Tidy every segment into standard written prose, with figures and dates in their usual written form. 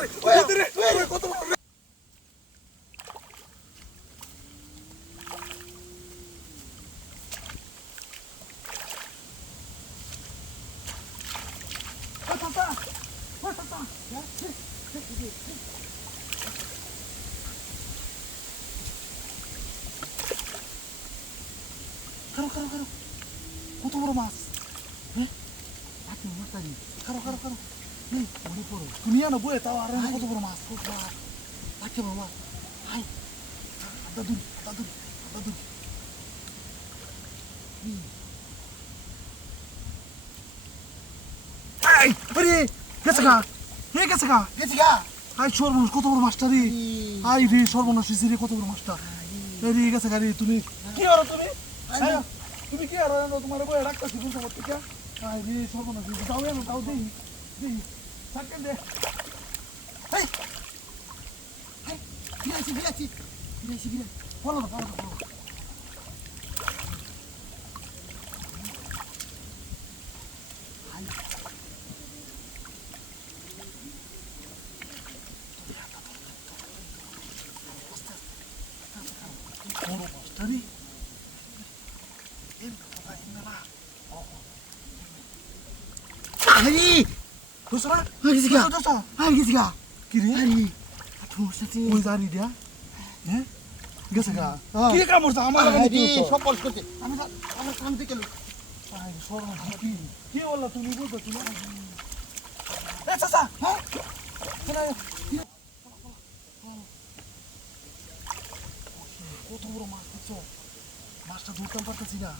আরে ওই কত বড় কত বড় মাছ তুমি না বয়ে তাও আর কত বড় মাছ আচ্ছা বাবা হাই দাদুন আরে গেছে গা হাই সর্বনাশ কত বড় মাছটা রে হাই রে সর্বনাশ হয়েছে রে কত বড় মাছটা রে গেছে গা রে তুমি কি আর তুমি কি আর তোমার বয়ে রাখতেছি বুঝতে পারছি কে হাই রে সর্বনাশ যাও এনো তাও দেই সাকেন দে হাই বিরাছি ফলো Hari, Dosra? hari siga, Dosa. hari siga, Kiri? hari. Aduh, sasi. Koi jari dia? হ্যাঁ গেছে গা কি কামড়ছে আমার লাগা Hari, সব পরিষ্কার করতে। আমি কাম থেকে গেল। আই সরম কি বললা তুমি বুঝছো তুমি এ চাচা হ্যাঁ শোনা কত বড় মাছ দেখছো মাছটা ধরতে পারতেছি না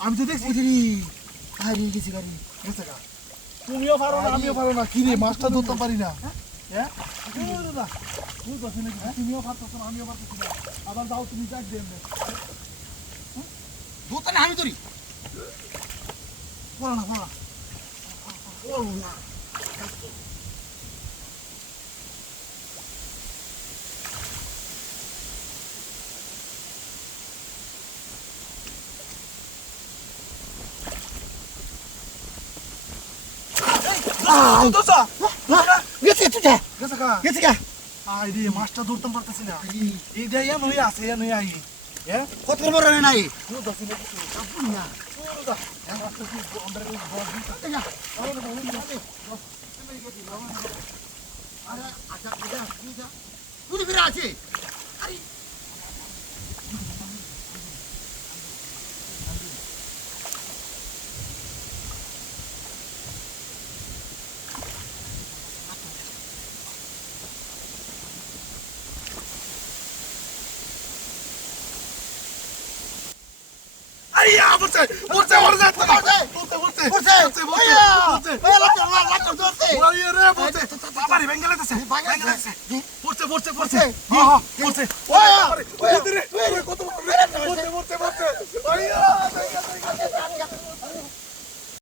আমি তো দেখছি Hari, gisi hari. তুমিও পারো না আমিও পারো না কি রে মাছটা ধরতে পারি না হ্যাঁ তুমিও পারতেছো না আমিও পারতেছি না আবার যাও তুমি যাক দেন Bukan hari tadi. বলো না Oh, na. Gisi tu dah. Gisi ka. আইরে মাছটা ধরতে পারতেছি না এইটা ইয়ান হয়ে আছে ইয়ান হয়ে আই হ্যাঁ Kau terbaru nai. পুরা Ada ajak dia. Ini berasi. Hari. আইয়া বলছে ওর যাচ্ছে বলছে বাবারে বেঙ্গলাদেশে পড়ছে